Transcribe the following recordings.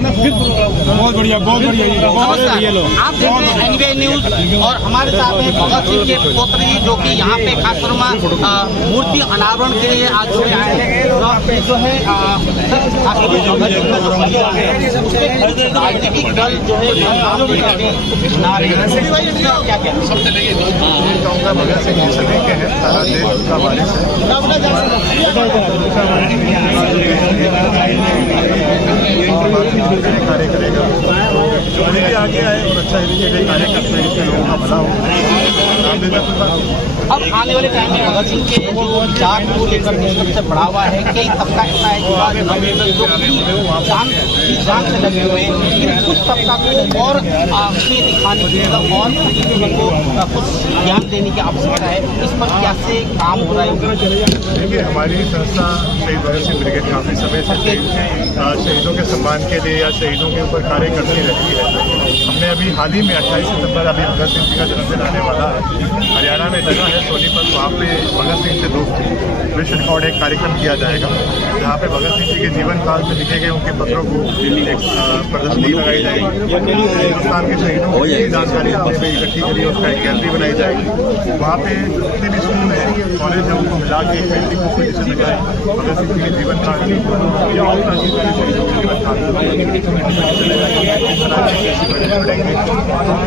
बहुत बढ़िया बहुत बढ़िया जी। आप देख रहे हैं एनवे न्यूज और हमारे साथ हैं भगत सिंह के पुत्र जी जो कि यहाँ पे खासतौर में मूर्ति अनावरण के लिए आज जुड़े आए हैं। जो है राजनीतिक दल जो है क्या क्या कहूँगा भगत सिंह जी सभी के हैं, सारा देश उनका वारिस है। कार्य करेगा जो भी आगे आए और अच्छा इनिशिएटिव कार्य करते हैं, इससे लोगों का भला हो। अब आने वाले टाइम में भगत सिंह के जो जात को लेकर सबसे बढ़ावा है, कई तबका ऐसा है जो जान से लगे हुए हैं, लेकिन कुछ तबका को और उसमें दिखाने की और उनको कुछ ज्ञान देने की आवश्यकता है। इस पर कैसे काम हो रहा है? देखिए, हमारी संस्था शहीद भगत सिंह ब्रिगेड काफ़ी समय से शहीदों के सम्मान के लिए या शहीदों के ऊपर कार्य करती रहती है। हमने अभी हाल ही में 28 सितंबर अभी भगत सिंह जी का जन्मदिन आने वाला है। हरियाणा में जगह है सोनीपत, वहाँ पे भगत सिंह से दोस्ती विश्व रिकॉर्ड एक कार्यक्रम किया जाएगा, जहाँ पे भगत सिंह जी के जीवन काल में लिखे गए उनके पत्रों को एक प्रदर्शनी लगाई जाएगी। हिंदुस्तान के शहीदों की जानकारी हमने भी इकट्ठी करी, उसका एक गैलरी बनाई जाएगी। वहाँ पे जितने भी स्कूल हैं, कॉलेज हैं, उनको मिला के एक पेंटिंग कॉम्पिटिशन लगाए भगत सिंह जी के जीवन काल की या और शहीदों के जीवन काल में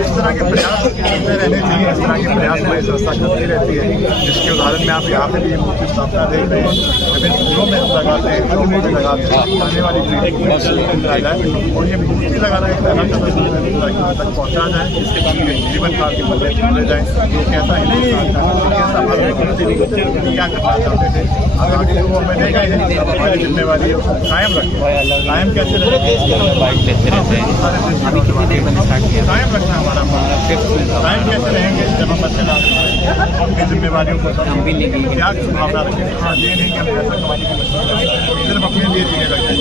इस तरह के प्रयास करते रहने चाहिए। इस तरह के प्रयास हमारी संस्था करती रहती है, जिसके उदाहरण में आप यहाँ पे भी मूर्ति स्थापना देख रहे हैं। विभिन्न स्कूलों में हम लगाते हैं, घरों में भी लगाते हैं, आने वाली पीढ़ी को और ये मूर्ति लगाना एक तरह का तक पहुँचा जाए, जिससे जीवन काल के पल्ले छोड़े जाए। ये कैसा कैसा क्या करना चाहते थे, आगामी लोगों में नहीं गए हैं, हमारी जिम्मेवारी है उसको कायम रखें। कायम कैसे रखें? कायम रखना हमारा कायम कैसे रहेंगे जब हम अच्छे ना अपनी जिम्मेवारियों को सब क्या भावना रखें। हाँ, ये नहीं कि हम पैसा कमाने की सिर्फ अपने लिए जीने लगे,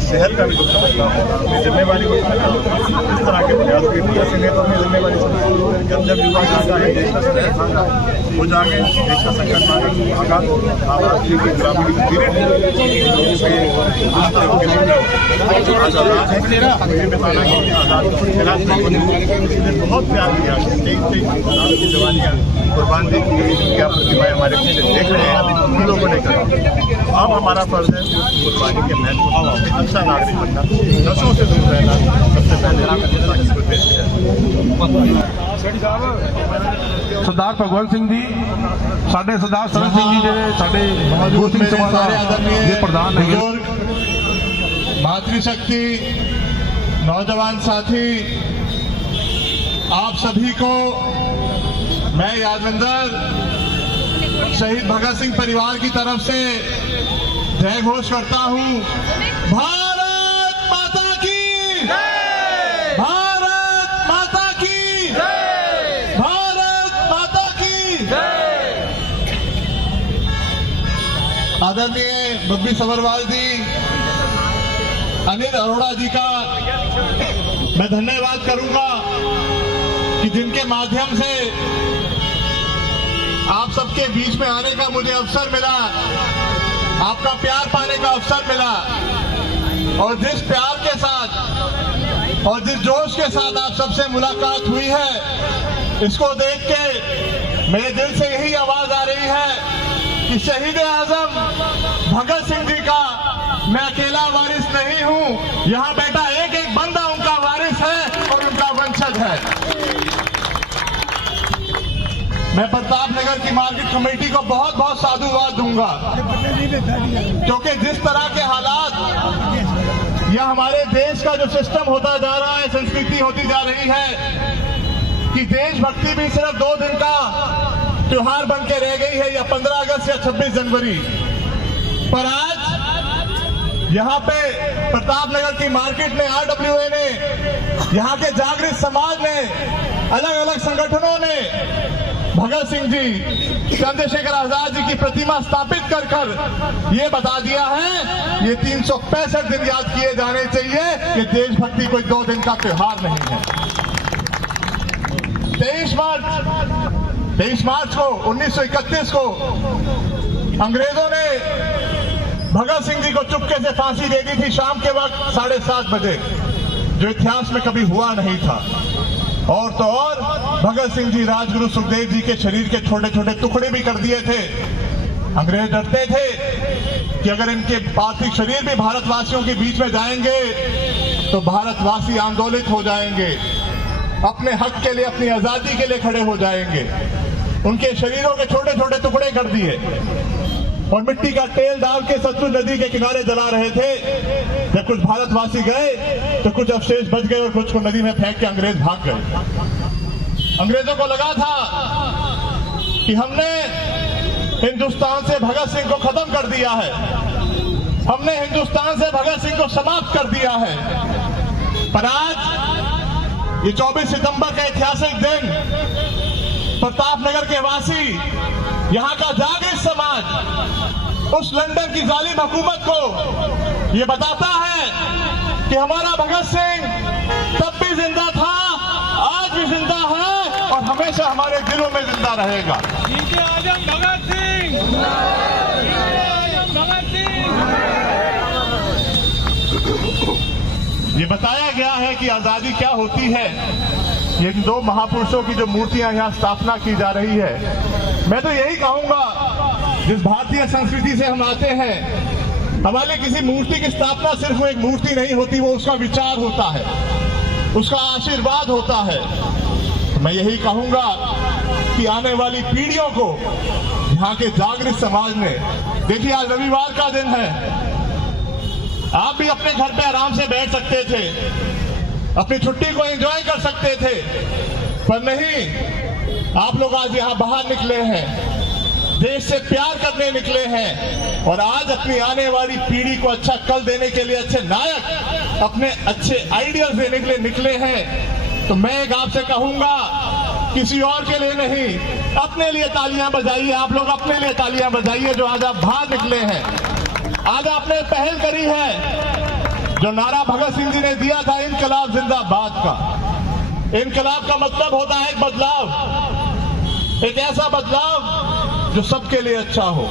सेहत का भी कुछ समझना होगा, अपनी जिम्मेवारी को समझना होगा। इस तरह के प्रयास भी ऐसे नहीं तो अपनी जिम्मेवारी समझना। जब युवा चाहता है देश का संकट भागा वो जागे, देश का संकट भागा आवाज की ग्रामीण धीरे बहुत प्यार किया, कई जवानियाँ कुर्बान दी की क्या प्रतिभाएं हमारे पीछे देख रहे हैं, उन लोगों ने कहा। अब हमारा फर्ज है कुर्बानी के महत्व अच्छा नागरिक बनना, नशों से दूर रहना, सबसे पहले देश है। सरदार भगवंत सिंह जी, साडे सरदार सरन सिंह जी ਜਿਹੜੇ ਸਾਡੇ ਗੁਰਸਿੱਖ ਸਮਾਜ ਦੇ ਪ੍ਰਧਾਨ ਨੇ। मातृशक्ति, नौजवान साथी, आप सभी को मैं यादविंदर शहीद भगत सिंह परिवार की तरफ से जय घोष करता हूं। भारत माता की जय! भारत माता की जय! भारत माता की जय! आदरणीय बब्बी सभरवाल जी, अनिल अरोड़ा जी का मैं धन्यवाद करूंगा कि जिनके माध्यम से आप सबके बीच में आने का मुझे अवसर मिला, आपका प्यार पाने का अवसर मिला। और जिस प्यार के साथ और जिस जोश के साथ आप सबसे मुलाकात हुई है, इसको देख के मेरे दिल से यही आवाज आ रही है कि शहीद आजम भगत सिंह जी का मैं अकेला वारिस नहीं हूं, यहाँ बैठा एक एक बंदा उनका वारिस है और उनका वंशज है। मैं प्रताप नगर की मार्केट कमेटी को बहुत बहुत साधुवाद दूंगा, क्योंकि जिस तरह के हालात या हमारे देश का जो सिस्टम होता जा रहा है, संस्कृति होती जा रही है कि देशभक्ति भी सिर्फ 2 दिन का त्योहार बन के रह गई है, या 15 अगस्त या 26 जनवरी। पर आज यहाँ पे प्रताप नगर की मार्केट ने, RWA ने, यहाँ के जागृत समाज ने, अलग अलग संगठनों ने भगत सिंह जी, चंद्रशेखर आजाद जी की प्रतिमा स्थापित कर कर ये बता दिया है ये 365 दिन याद किए जाने चाहिए कि देशभक्ति कोई 2 दिन का त्योहार नहीं है। 23 मार्च को 1931 को अंग्रेजों ने भगत सिंह जी को चुपके से फांसी दे दी थी शाम के वक्त 7:30 बजे, जो इतिहास में कभी हुआ नहीं था। और तो और भगत सिंह जी राजगुरु सुखदेव जी के शरीर के छोटे छोटे टुकड़े भी कर दिए थे। अंग्रेज डरते थे कि अगर इनके पार्थिव शरीर भी भारतवासियों के बीच में जाएंगे तो भारतवासी आंदोलित हो जाएंगे, अपने हक के लिए, अपनी आजादी के लिए खड़े हो जाएंगे। उनके शरीरों के छोटे छोटे टुकड़े कर दिए और मिट्टी का तेल डाल के सतलुज नदी के किनारे जला रहे थे। जब कुछ भारतवासी गए तो कुछ अवशेष बच गए और कुछ को नदी में फेंक के अंग्रेज भाग गए। अंग्रेजों को लगा था कि हमने हिंदुस्तान से भगत सिंह को खत्म कर दिया है, हमने हिंदुस्तान से भगत सिंह को समाप्त कर दिया है। पर आज ये 24 सितंबर का ऐतिहासिक दिन, प्रतापनगर के वासी, यहाँ का जागृत समाज उस लंदन की जालिम हुकूमत को ये बताता है कि हमारा भगत सिंह तब भी जिंदा था, आज भी जिंदा है और हमेशा हमारे दिलों में जिंदा रहेगा। आजम भगत सिंह, आजम भगत सिंह। ये बताया गया है कि आजादी क्या होती है। ये दो महापुरुषों की जो मूर्तियां यहाँ स्थापना की जा रही है, मैं तो यही कहूंगा, जिस भारतीय संस्कृति से हम आते हैं, हमारे किसी मूर्ति की स्थापना सिर्फ वो एक मूर्ति नहीं होती, वो उसका विचार होता है, उसका आशीर्वाद होता है। तो मैं यही कहूंगा कि आने वाली पीढ़ियों को यहाँ के जागृत समाज ने, देखिए आज रविवार का दिन है, आप भी अपने घर पे आराम से बैठ सकते थे, अपनी छुट्टी को एंजॉय कर सकते थे, पर नहीं, आप लोग आज यहाँ बाहर निकले हैं, देश से प्यार करने निकले हैं और आज अपनी आने वाली पीढ़ी को अच्छा कल देने के लिए, अच्छे नायक, अपने अच्छे आइडियाज देने के लिए निकले हैं। तो मैं एक आपसे कहूंगा, किसी और के लिए नहीं, अपने लिए तालियां बजाइए। आप लोग अपने लिए तालियां बजाइए जो आज आप बाहर निकले हैं। आज आपने पहल करी है, जो नारा भगत सिंह जी ने दिया था, इनकलाब जिंदाबाद का। इनकलाब का मतलब होता है एक बदलाव, एक ऐसा बदलाव जो सबके लिए अच्छा हो।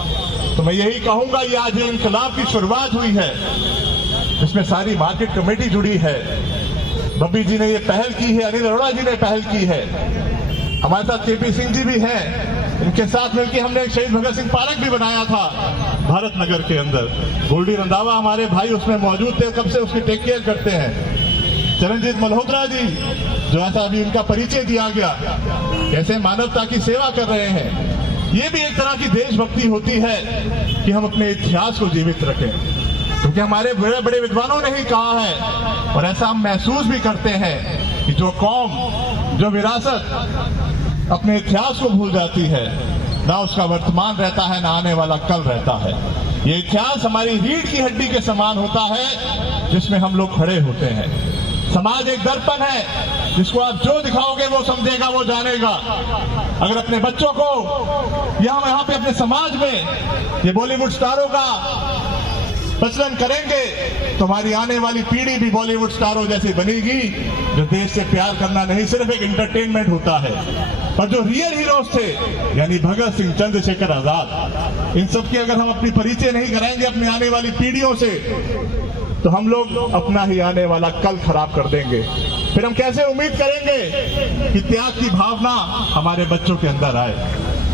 तो मैं यही कहूंगा, ये आज इनकलाब की शुरुआत हुई है, इसमें सारी मार्केट कमेटी जुड़ी है, बब्बी जी ने ये पहल की है, अनिल अरोड़ा जी ने पहल की है, हमारे साथ केपी सिंह जी भी हैं। इनके साथ मिलकर हमने एक शहीद भगत सिंह पार्क भी बनाया था भारत नगर के अंदर। गोल्डी रंधावा हमारे भाई उसमें मौजूद थे, कब से उसकी टेक केयर करते हैं। चरणजीत मल्होत्रा जी, जो ऐसा अभी उनका परिचय दिया गया, कैसे मानवता की सेवा कर रहे हैं। ये भी एक तरह की देशभक्ति होती है कि हम अपने इतिहास को जीवित रखें, क्योंकि हमारे बड़े बड़े विद्वानों ने ही कहा है और ऐसा हम महसूस भी करते हैं कि जो कौम, जो विरासत अपने इतिहास को भूल जाती है, ना उसका वर्तमान रहता है, ना आने वाला कल रहता है। ये इतिहास हमारी रीढ़ की हड्डी के समान होता है, जिसमें हम लोग खड़े होते हैं। समाज एक दर्पण है, जिसको आप जो दिखाओगे वो समझेगा, वो जानेगा। अगर अपने बच्चों को यहाँ पे अपने समाज में ये बॉलीवुड स्टारों का प्रचलन करेंगे तो हमारी आने वाली पीढ़ी भी बॉलीवुड स्टारों जैसी बनेगी, जो देश से प्यार करना नहीं सिर्फ एक एंटरटेनमेंट होता है, पर जो रियल हीरोज थे, यानी भगत सिंह, चंद्रशेखर आजाद, इन सब की अगर हम अपनी परिचय नहीं कराएंगे अपनी आने वाली पीढ़ियों से, तो हम लोग अपना ही आने वाला कल खराब कर देंगे। फिर हम कैसे उम्मीद करेंगे कि त्याग की भावना हमारे बच्चों के अंदर आए।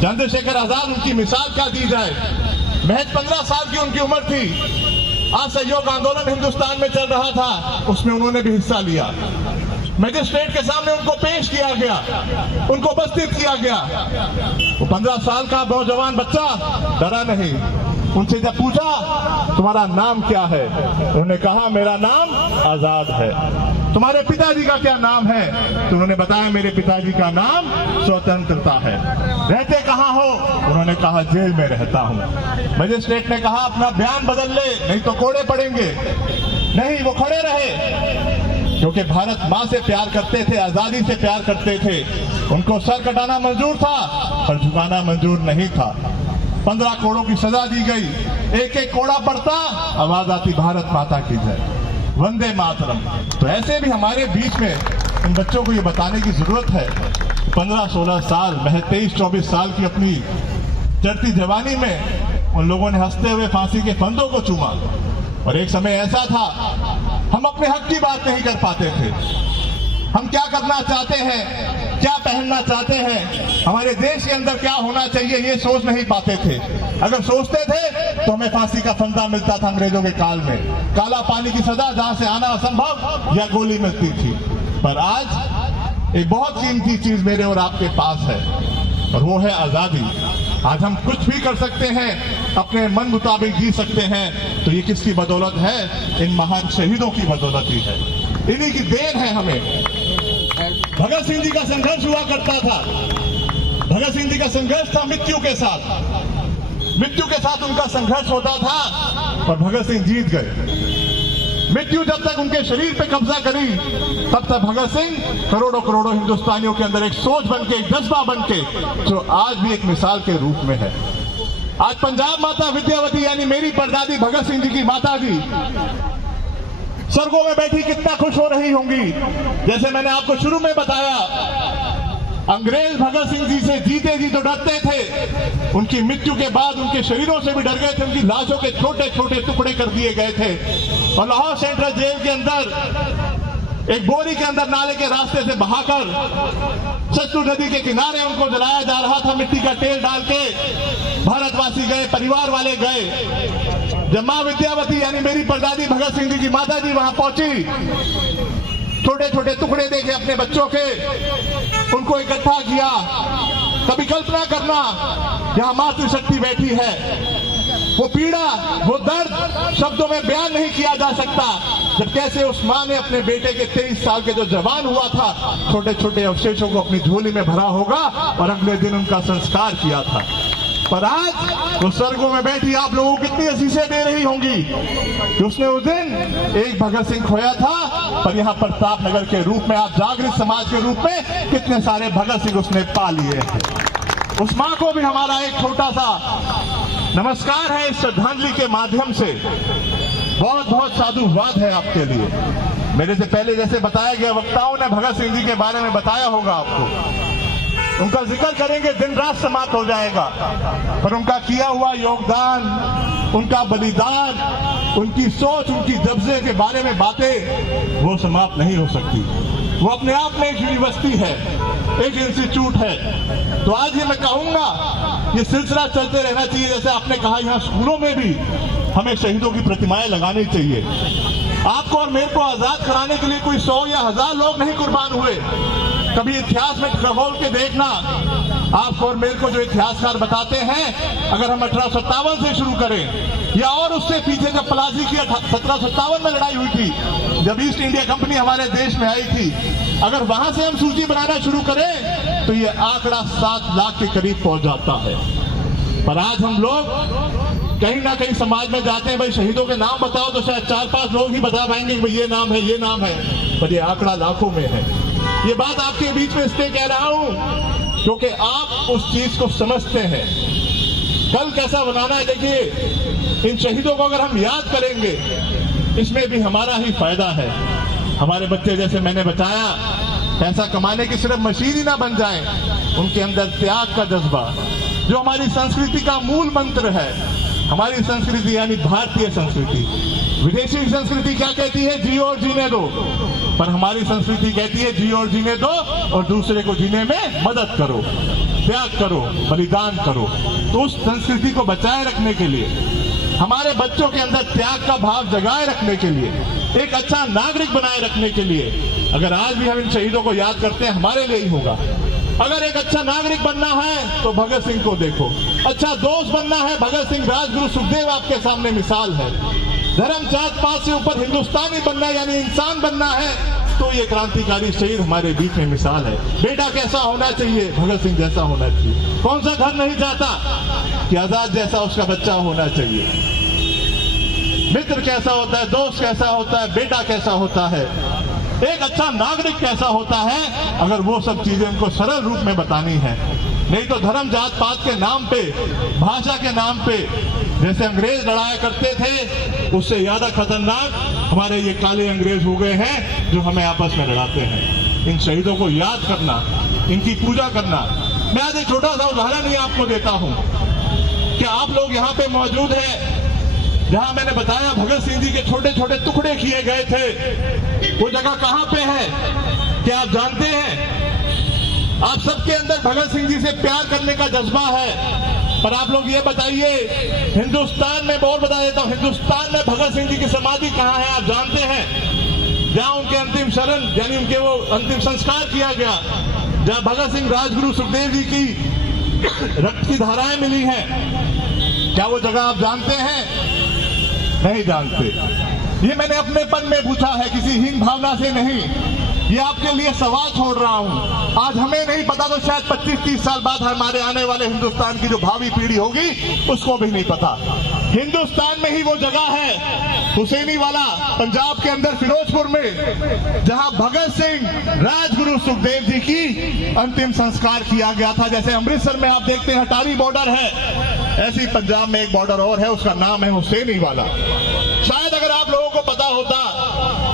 चंद्रशेखर आजाद, उनकी मिसाल क्या दी जाए। महज 15 साल की उनकी उम्र थी, असहयोग आंदोलन हिंदुस्तान में चल रहा था, उसमें उन्होंने भी हिस्सा लिया। मजिस्ट्रेट के सामने उनको पेश किया गया, उनको उपस्थित किया गया। वो 15 साल का नौजवान बच्चा डरा नहीं। उनसे जब पूछा तुम्हारा नाम क्या है, उन्होंने कहा मेरा नाम आजाद है। तुम्हारे पिताजी का क्या नाम है, तो उन्होंने बताया मेरे पिताजी का नाम स्वतंत्रता है। रहते कहाँ हो, उन्होंने कहा जेल में रहता हूँ। मजिस्ट्रेट ने कहा अपना बयान बदल ले, नहीं तो कोड़े पड़ेंगे। नहीं, वो खड़े रहे, क्योंकि भारत माँ से प्यार करते थे, आजादी से प्यार करते थे। उनको सर कटाना मंजूर था, पर झुकाना मंजूर नहीं था। 15 कोड़ों की सजा दी गई, एक एक कोड़ा पड़ता, आवाज आती भारत माता की जय, वंदे मातरम। तो ऐसे भी हमारे बीच में इन बच्चों को ये बताने की जरूरत है। 15-16 साल, महज 23-24 साल की अपनी चढ़ती जवानी में उन लोगों ने हंसते हुए फांसी के फंदों को चूमा। और एक समय ऐसा था हम अपने हक की बात नहीं कर पाते थे। हम क्या करना चाहते हैं, क्या पहनना चाहते हैं, हमारे देश के अंदर क्या होना चाहिए, ये सोच नहीं पाते थे। अगर सोचते थे तो हमें फांसी का फंदा मिलता था अंग्रेजों के काल में, काला पानी की सजा जहां से आना असंभव, या गोली मिलती थी। पर आज एक बहुत कीमती चीज मेरे और आपके पास है, और वो है आजादी। आज हम कुछ भी कर सकते हैं, अपने मन मुताबिक जी सकते हैं, तो ये किसकी बदौलत है? इन महान शहीदों की बदौलत ही है, इन्हीं की देन है हमें। भगत सिंह जी का संघर्ष हुआ करता था। भगत सिंह जी का संघर्ष था मृत्यु के साथ। मृत्यु के साथ उनका संघर्ष होता था, और भगत सिंह जीत गए। मृत्यु जब तक उनके शरीर पे कब्जा करी, तब तक भगत सिंह करोड़ों करोड़ों हिंदुस्तानियों के अंदर एक सोच बन के, एक जज्बा बन के, जो आज भी एक मिसाल के रूप में है। आज पंजाब माता विद्यावती यानी मेरी परदादी भगत सिंह जी की माता जी स्वर्गों में बैठी कितना खुश हो रही होंगी। जैसे मैंने आपको शुरू में बताया, अंग्रेज भगत सिंह जी से जीते जी तो डरते थे, उनकी मृत्यु के बाद उनके शरीरों से भी डर गए थे। उनकी लाशों के छोटे छोटे टुकड़े कर दिए गए थे, और लाहौर सेंट्रल जेल के अंदर एक बोरी के अंदर नाले के रास्ते से बहाकर सतलुज नदी के किनारे उनको जलाया जा रहा था, मिट्टी का तेल डाल के। भारतवासी गए, परिवार वाले गए। जब मां विद्यावती यानी मेरी परदादी भगत सिंह जी की माता जी वहां पहुंची, छोटे छोटे टुकड़े देखे अपने बच्चों के, उनको इकट्ठा किया। कभी कल्पना करना, यहां मातृशक्ति बैठी है, वो पीड़ा, वो दर्द शब्दों में बयान नहीं किया जा सकता। जब कैसे उस मां ने अपने बेटे के 23 साल के जो जवान हुआ था, छोटे छोटे अवशेषों को अपनी झोली में भरा होगा, और अगले दिन उनका संस्कार किया था। पर आज वो स्वर्गों में बैठी आप लोगों को कितनी असीसें दे रही होंगी कि उसने उस दिन एक भगत सिंह खोया था, पर यहाँ प्रताप नगर के रूप में, आप जागृत समाज के रूप में कितने सारे भगत सिंह उसने पा लिए हैं। उस मां को भी हमारा एक छोटा सा नमस्कार है इस श्रद्धांजलि के माध्यम से। बहुत बहुत साधुवाद है आपके लिए। मेरे से पहले जैसे बताया गया, वक्ताओं ने भगत सिंह जी के बारे में बताया होगा आपको, उनका जिक्र करेंगे दिन रात समाप्त हो जाएगा, पर उनका किया हुआ योगदान, उनका बलिदान, उनकी सोच, उनकी जज्बे के बारे में बातें वो समाप्त नहीं हो सकती। वो अपने आप में एक यूनिवर्सिटी है, एक इंस्टीट्यूट है। तो आज ये मैं कहूंगा, ये सिलसिला चलते रहना चाहिए। जैसे आपने कहा, यहाँ स्कूलों में भी हमें शहीदों की प्रतिमाएं लगानी चाहिए। आपको और मेरे को आजाद कराने के लिए कोई 100 या 1000 लोग नहीं कुर्बान हुए। कभी इतिहास में खगोल के देखना, आपको और मेरे को जो इतिहासकार बताते हैं, अगर हम 1857 से शुरू करें या और उससे पीछे, जब प्लासी की 1757 में लड़ाई हुई थी, जब ईस्ट इंडिया कंपनी हमारे देश में आई थी, अगर वहां से हम सूची बनाना शुरू करें तो ये आंकड़ा 7 लाख के करीब पहुंच जाता है। पर आज हम लोग कहीं ना कहीं समाज में जाते हैं, भाई शहीदों के नाम बताओ, तो शायद 4-5 लोग ही बता पाएंगे कि भाई ये नाम है, ये नाम है, पर ये आंकड़ा लाखों में है। ये बात आपके बीच में इसलिए कह रहा हूं क्योंकि आप उस चीज को समझते हैं। कल कैसा बनाना है, देखिए, इन शहीदों को अगर हम याद करेंगे, इसमें भी हमारा ही फायदा है। हमारे बच्चे, जैसे मैंने बताया, पैसा कमाने की सिर्फ मशीन ही ना बन जाए, उनके अंदर त्याग का जज्बा, जो हमारी संस्कृति का मूल मंत्र है। हमारी संस्कृति यानी भारतीय संस्कृति। विदेशी संस्कृति क्या कहती है? जियो और जीने दो। पर हमारी संस्कृति कहती है जियो और जीने दो, और दूसरे को जीने में मदद करो, त्याग करो, बलिदान करो। तो उस संस्कृति को बचाए रखने के लिए, हमारे बच्चों के अंदर त्याग का भाव जगाए रखने के लिए, एक अच्छा नागरिक बनाए रखने के लिए, अगर आज भी हम इन शहीदों को याद करते हैं, हमारे लिए ही होगा। अगर एक अच्छा नागरिक बनना है तो भगत सिंह को देखो, अच्छा दोस्त बनना है, भगत सिंह, राजगुरु, सुखदेव आपके सामने मिसाल है। धर्म, जात पात से ऊपर हिंदुस्तानी बनना है, यानी इंसान बनना है, तो ये क्रांतिकारी शहीद हमारे बीच में मिसाल है। बेटा कैसा होना चाहिए? भगत सिंह जैसा होना चाहिए। कौन सा घर नहीं चाहता कि आजाद जैसा उसका बच्चा होना चाहिए? मित्र कैसा होता है, दोस्त कैसा होता है, बेटा कैसा होता है, एक अच्छा नागरिक कैसा होता है, अगर वो सब चीजें उनको सरल रूप में बतानी है। नहीं तो धर्म, जात पात के नाम पे, भाषा के नाम पे, जैसे अंग्रेज लड़ाया करते थे, उससे ज्यादा खतरनाक हमारे ये काले अंग्रेज हो गए हैं जो हमें आपस में लड़ाते हैं। इन शहीदों को याद करना, इनकी पूजा करना। मैं आज एक छोटा सा उदाहरण ही आपको देता हूं कि आप लोग यहाँ पे मौजूद हैं, जहां मैंने बताया भगत सिंह जी के छोटे छोटे टुकड़े किए गए थे, वो जगह कहां पे है क्या आप जानते हैं? आप सबके अंदर भगत सिंह जी से प्यार करने का जज्बा है, पर आप लोग ये बताइए, हिंदुस्तान में और बता देता हूं, हिंदुस्तान में भगत सिंह जी की समाधि कहां है आप जानते हैं? जहां उनके अंतिम शरण यानी उनके वो अंतिम संस्कार किया गया, जहां भगत सिंह राजगुरु सुखदेव जी की रक्त की धाराएं मिली हैं, क्या वो जगह आप जानते हैं? नहीं जानते। ये मैंने अपनेपन में पूछा है, किसी हीन भावना से नहीं। ये आपके लिए सवाल छोड़ रहा हूं। आज हमें नहीं पता तो शायद 25-30 साल बाद हमारे आने वाले हिंदुस्तान की जो भावी पीढ़ी होगी उसको भी नहीं पता। हिंदुस्तान में ही वो जगह है हुसैनी वाला, पंजाब के अंदर फिरोजपुर में, जहां भगत सिंह राजगुरु सुखदेव जी की अंतिम संस्कार किया गया था। जैसे अमृतसर में आप देखते हैं अटारी बॉर्डर है, ऐसे ही पंजाब में एक बॉर्डर और है, उसका नाम है हुसैनी वाला। शायद अगर आप लोगों को पता होता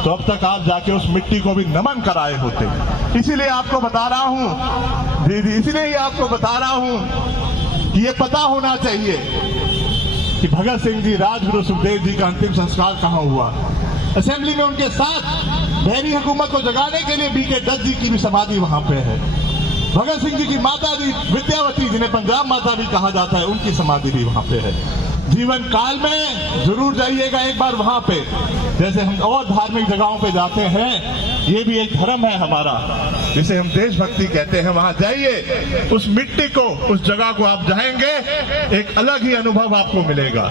तो अब तक आप जाके उस मिट्टी को भी नमन कराए होते। इसीलिए आपको बता रहा हूं दीदी, इसीलिए आपको बता रहा हूं कि ये पता होना चाहिए कि भगत सिंह जी राजगुरु सुखदेव जी का अंतिम संस्कार कहां हुआ। असेंबली में उनके साथ बहरी हुकूमत को जगाने के लिए बीके दत्त जी की भी समाधि वहां पे है। भगत सिंह जी की माता जी विद्यावती, जिन्हें पंजाब माता भी कहा जाता है, उनकी समाधि भी वहां पे है। जीवन काल में जरूर जाइएगा एक बार वहां पे, जैसे हम और धार्मिक जगहों पे जाते हैं, ये भी एक धर्म है हमारा जिसे हम देशभक्ति कहते हैं। वहां जाइए, उस मिट्टी को, उस जगह को आप जाएंगे, एक अलग ही अनुभव आपको मिलेगा,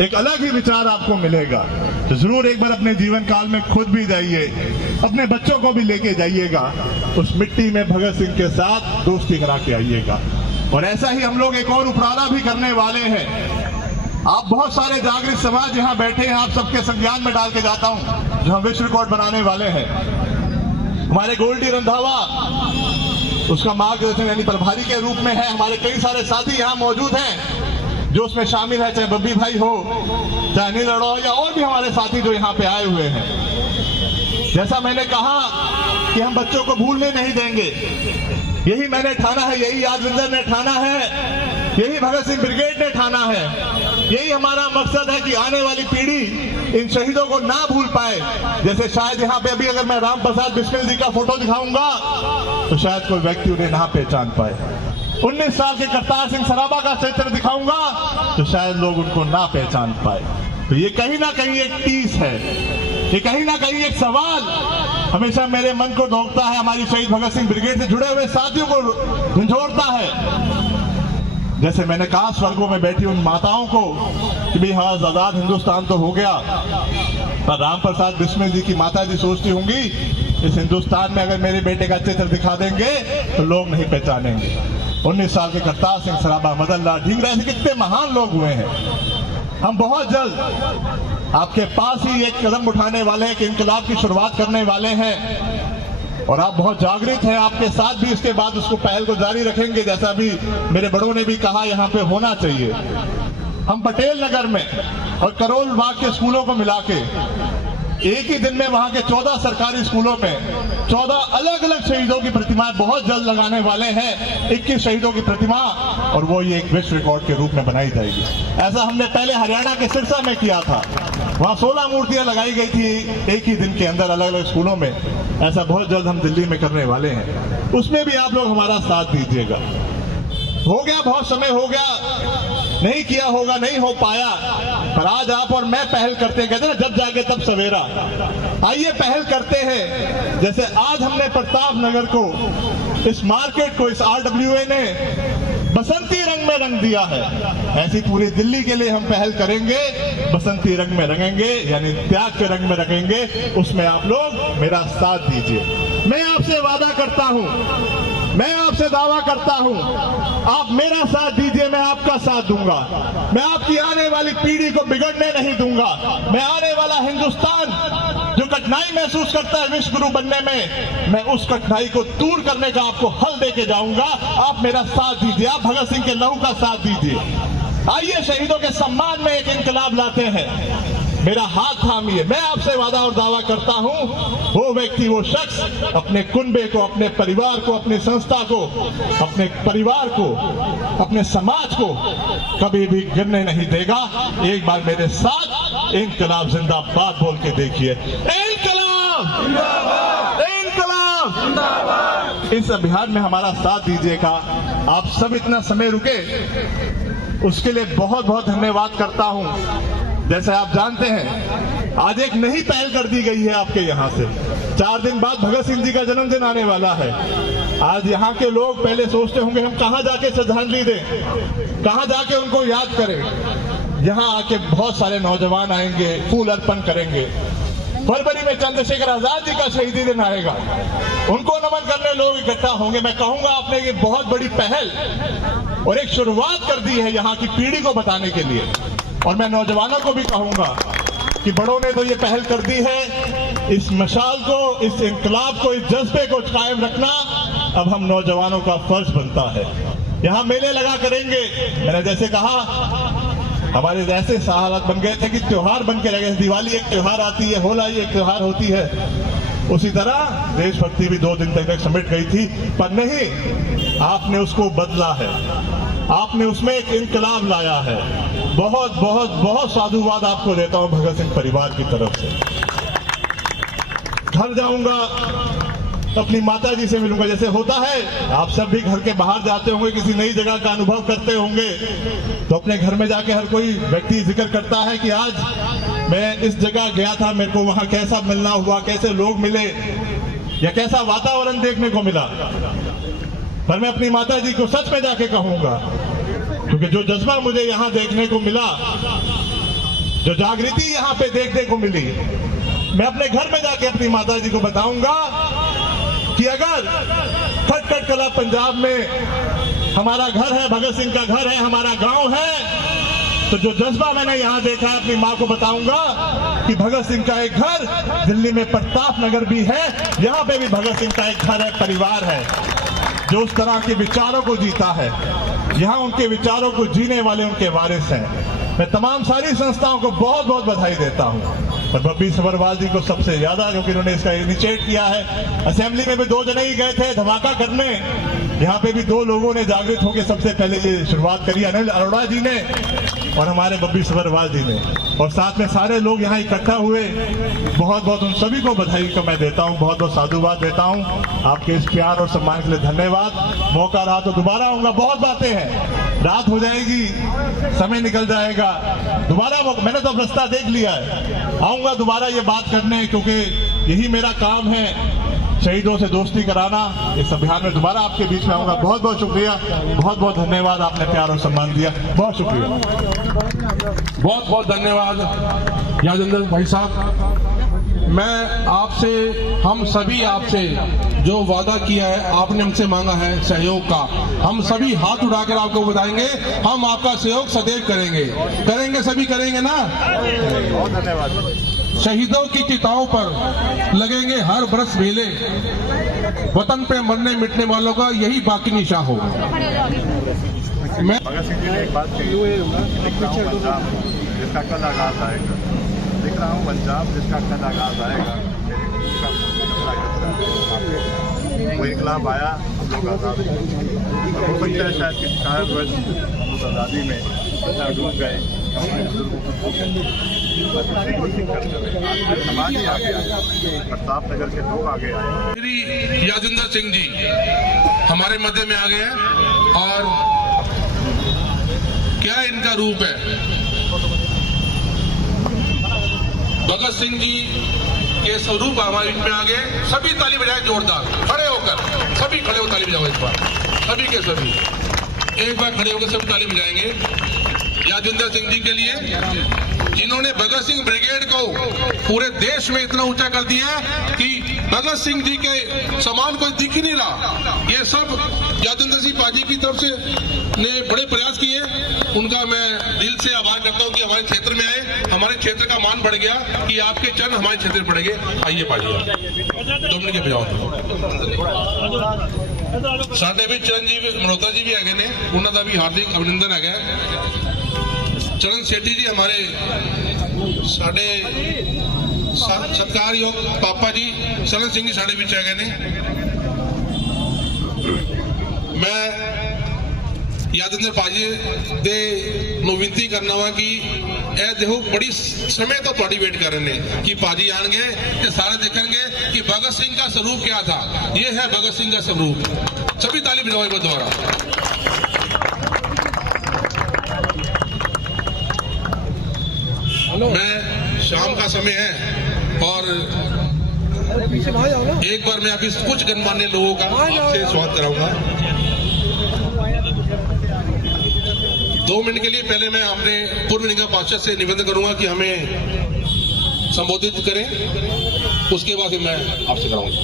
एक अलग ही विचार आपको मिलेगा। तो जरूर एक बार अपने जीवन काल में खुद भी जाइए, अपने बच्चों को भी लेके जाइएगा, उस मिट्टी में भगत सिंह के साथ दोस्ती करा के आइएगा। और ऐसा ही हम लोग एक और उपराला भी करने वाले हैं। आप बहुत सारे जागृत समाज यहाँ बैठे हैं, आप सबके संज्ञान में डाल के जाता हूँ, जो हम विश्व रिकॉर्ड बनाने वाले हैं। हमारे गोल्डी रंधावा उसका मार्गदर्शन यानी प्रभारी के रूप में है। हमारे कई सारे साथी यहाँ मौजूद हैं जो उसमें शामिल है, चाहे बब्बी भाई हो, चाहे अनिल अड़ो, या और भी हमारे साथी जो यहाँ पे आए हुए हैं। जैसा मैंने कहा कि हम बच्चों को भूलने नहीं देंगे, यही मैंने ठाना है, यही यादविंदर ने ठाना है, यही भगत सिंह ब्रिगेड ने ठाना है। यही हमारा मकसद है कि आने वाली पीढ़ी इन शहीदों को ना भूल पाए। जैसे शायद यहाँ पे अभी अगर मैं राम प्रसाद बिस्मिल जी का फोटो दिखाऊंगा तो शायद कोई व्यक्ति उन्हें ना पहचान पाए। 19 साल के करतार सिंह सराबा का चित्र दिखाऊंगा तो शायद लोग उनको ना पहचान पाए। तो ये कहीं ना कहीं एक टीस है, ये कहीं ना कहीं एक सवाल हमेशा मेरे मन को धोखता है, हमारी शहीद भगत सिंह ब्रिगेड से जुड़े हुए साथियों को झंझोड़ता है। जैसे मैंने कहा स्वर्गों में बैठी उन माताओं को कि भाई हाँ आजाद हिंदुस्तान तो हो गया, पर राम प्रसाद बिस्मिल जी की माता जी सोचती होंगी इस हिंदुस्तान में अगर मेरे बेटे का चित्र दिखा देंगे तो लोग नहीं पहचानेंगे। 19 साल के करतार सिंह सराबा, मदन लाल ढींगरा, ऐसे कितने महान लोग हुए हैं। हम बहुत जल्द आपके पास ही एक कदम उठाने वाले हैं कि इंकलाब की शुरुआत करने वाले हैं, और आप बहुत जागृत हैं। आपके साथ भी इसके बाद उसको पहल को जारी रखेंगे, जैसा अभी मेरे बड़ों ने भी कहा यहाँ पे होना चाहिए। हम पटेल नगर में और करोल बाग के स्कूलों को मिला के एक ही दिन में वहां के 14 सरकारी स्कूलों में 14 अलग अलग शहीदों की प्रतिमाएं बहुत जल्द लगाने वाले हैं। 21 शहीदों की प्रतिमा, और वो ये एक विश्व रिकॉर्ड के रूप में बनाई जाएगी। ऐसा हमने पहले हरियाणा के सिरसा में किया था, वहां 16 मूर्तियां लगाई गई थी एक ही दिन के अंदर अलग अलग स्कूलों में। ऐसा बहुत जल्द हम दिल्ली में करने वाले हैं, उसमें भी आप लोग हमारा साथ दीजिएगा। हो गया, बहुत समय हो गया, नहीं किया होगा, नहीं हो पाया, पर आज आप और मैं पहल करते, कहते ना जब जागे तब सवेरा। आइए पहल करते हैं। जैसे आज हमने प्रताप नगर को, इस मार्केट को, इस RWA ने बसंती रंग में रंग दिया है, ऐसी पूरी दिल्ली के लिए हम पहल करेंगे, बसंती रंग में रंगेंगे, यानी त्याग के रंग में रंगेंगे। उसमें आप लोग मेरा साथ दीजिए। मैं आपसे वादा करता हूं, मैं आपसे दावा करता हूं, आप मेरा साथ दीजिए, मैं आपका साथ दूंगा। मैं आपकी आने वाली पीढ़ी को बिगड़ने नहीं दूंगा। मैं आने वाला हिंदुस्तान जो कठिनाई महसूस करता है विश्व गुरु बनने में, मैं उस कठिनाई को दूर करने का आपको हल देके जाऊंगा। आप मेरा साथ दीजिए, आप भगत सिंह के लहू का साथ दीजिए। आइए शहीदों के सम्मान में एक इंकलाब लाते हैं। मेरा हाथ थामिए। मैं आपसे वादा और दावा करता हूं, वो व्यक्ति, वो शख्स अपने कुनबे को, अपने परिवार को, अपनी संस्था को, अपने परिवार को, अपने समाज को कभी भी गिरने नहीं देगा। एक बार मेरे साथ इंकलाब जिंदाबाद बोल के देखिए। इंकलाब जिंदाबाद, इंकलाब जिंदाबाद। इस अभियान में हमारा साथ दीजिएगा। आप सब इतना समय रुके, उसके लिए बहुत बहुत धन्यवाद करता हूं। जैसे आप जानते हैं, आज एक नई पहल कर दी गई है आपके यहां से। 4 दिन बाद भगत सिंह जी का जन्मदिन आने वाला है। आज यहाँ के लोग पहले सोचते होंगे हम कहां जाके श्रद्धांजलि दें, कहां जाके उनको याद करें। यहाँ आके बहुत सारे नौजवान आएंगे, फूल अर्पण करेंगे। फरवरी में चंद्रशेखर आजाद जी का शहीदी दिन आएगा, उनको नमन करने लोग इकट्ठा होंगे। मैं कहूंगा आपने ये बहुत बड़ी पहल और एक शुरुआत कर दी है यहाँ की पीढ़ी को बताने के लिए। और मैं नौजवानों को भी कहूंगा कि बड़ों ने तो ये पहल कर दी है, इस मशाल को, इस इंकलाब को, इस जज्बे को कायम रखना अब हम नौजवानों का फर्ज बनता है। यहाँ मेले लगा करेंगे। मैंने जैसे कहा, हमारे ऐसे हालात बन गए थे कि त्योहार बन के रह गए। दिवाली एक त्योहार आती है, होली एक त्योहार होती है, उसी तरह देशभक्ति भी 2 दिन तक समेट गई थी। पर नहीं, आपने उसको बदला है, आपने उसमें एक इंकलाब लाया है। बहुत बहुत बहुत साधुवाद आपको देता हूं भगत सिंह परिवार की तरफ से। घर जाऊंगा, अपनी माता जी से मिलूंगा। जैसे होता है, आप सब भी घर के बाहर जाते होंगे, किसी नई जगह का अनुभव करते होंगे, तो अपने घर में जाके हर कोई व्यक्ति जिक्र करता है कि आज मैं इस जगह गया था, मेरे को वहां कैसा मिलना हुआ, कैसे लोग मिले या कैसा वातावरण देखने को मिला। पर मैं अपनी माता जी को सच में जाके कहूंगा, क्योंकि जो जज्बा मुझे यहाँ देखने को मिला, जो जागृति यहाँ पे देखने को मिली, मैं अपने घर में जाके अपनी माता जी को बताऊंगा कि अगर खटखट कला पंजाब में हमारा घर है, भगत सिंह का घर है, हमारा गांव है, तो जो जज्बा मैंने यहाँ देखा है, अपनी माँ को बताऊंगा कि भगत सिंह का एक घर दिल्ली में प्रताप नगर भी है, यहाँ पे भी भगत सिंह का एक घर है, परिवार है, जो उस तरह के विचारों को जीता है। यहाँ उनके विचारों को जीने वाले उनके वारिस हैं। मैं तमाम सारी संस्थाओं को बहुत बहुत बधाई देता हूँ, और बब्बी सभरवाल जी को सबसे ज्यादा, क्योंकि उन्होंने इसका इनिशिएट किया है। असेंबली में भी 2 जने ही गए थे धमाका करने, यहाँ पे भी 2 लोगों ने जागृत होकर सबसे पहले ये शुरुआत करी, अनिल अरोड़ा जी ने और हमारे बब्बी सभरवाल जी ने, और साथ में सारे लोग यहाँ इकट्ठा हुए। बहुत बहुत उन सभी को बधाई को मैं देता हूँ, बहुत बहुत साधुवाद देता हूँ। आपके इस प्यार और सम्मान के लिए धन्यवाद। मौका रहा तो दोबारा आऊंगा। बहुत बातें हैं, रात हो जाएगी, समय निकल जाएगा, दोबारा मैंने तो अब रास्ता देख लिया है, आऊंगा दोबारा ये बात करने, क्योंकि यही मेरा काम है, शहीदों से दोस्ती कराना। इस अभियान में दोबारा आपके बीच में आऊंगा। बहुत बहुत शुक्रिया, बहुत बहुत धन्यवाद, आपने प्यार और सम्मान दिया, बहुत शुक्रिया। बहुत बहुत धन्यवाद यादेंद्र भाई साहब। मैं आपसे, हम सभी आपसे जो वादा किया है, आपने हमसे मांगा है सहयोग का, हम सभी हाथ उठाकर आपको बताएंगे, हम आपका सहयोग सदैव करेंगे। करेंगे, सभी करेंगे ना। बहुत धन्यवाद। शहीदों की चिताओं पर लगेंगे हर बरस मेले, वतन पे मरने मिटने वालों का यही बाकी निशा होगा। मैं भगत सिंह जी ने एक बात कही, लिख रहा हूँ पंजाब जिसका कल आगाज आएगा, लिख रहा हूँ पंजाब जिसका कल आगाज आएगा। वो इंकलाब आया, हम लोग आजाद हो। हो सकता है शायद किसी कारणवश हम उस आज़ादी में डूब गए, समाज ही आ गया, प्रताप नगर के लोग आगे आए। श्री यादेंद्र सिंह जी हमारे मध्य में आ गए हैं, और क्या इनका रूप है। भगत सिंह जी के स्वरूप हमारे बीच में आ गए। सभी ताली बजाएं जोरदार, खड़े होकर, सभी खड़े हो ताली बजाओ इस बार, सभी के सभी एक बार खड़े होकर सब ताली बजाएंगे यादेंद्र सिंह जी के लिए, जिन्होंने भगत सिंह ब्रिगेड को पूरे देश में इतना ऊंचा कर दिया कि भगत सिंह जी के समान कोई दिख ही नहीं रहा। ये सब यादेंद्र सिंह पाजी की तरफ से ने बड़े प्रयास किए, उनका मैं दिल से आभार करता हूं कि हमारे क्षेत्र में आए, हमारे क्षेत्र का मान बढ़ गया कि आपके चरण हमारे क्षेत्र में पड़ेंगे। आइए पाजी, 2 मिनट के बजाओ। साढ़े भी चिरंजीव मल्होत्रा जी भी है ने, उन्होंने भी हार्दिक अभिनंदन है। चरण सेठी जी हमारे साढ़े सत्कारयोग पापा जी सरन सिंह जी साढ़े विच है ने। मैं यादविंਦਰ भाजी दे ਨੂੰ विनती करना वा कि ਇਹ देखो बड़ी समय तो थोड़ी वेट कर रहे हैं कि भाजी आएंगे तो सारे देखेंगे कि भगत सिंह का स्वरूप क्या था। ये है भगत सिंह का स्वरूप। सभी ताली बजाओ एक बार दोबारा। मैं शाम का समय है और एक बार मैं अभी कुछ गणमान्य लोगों का आपसे स्वागत कराऊंगा। 2 मिनट के लिए पहले मैं अपने पूर्व निगम पार्षद से निवेदन करूंगा कि हमें संबोधित करें, उसके बाद मैं आपसे कराऊंगा।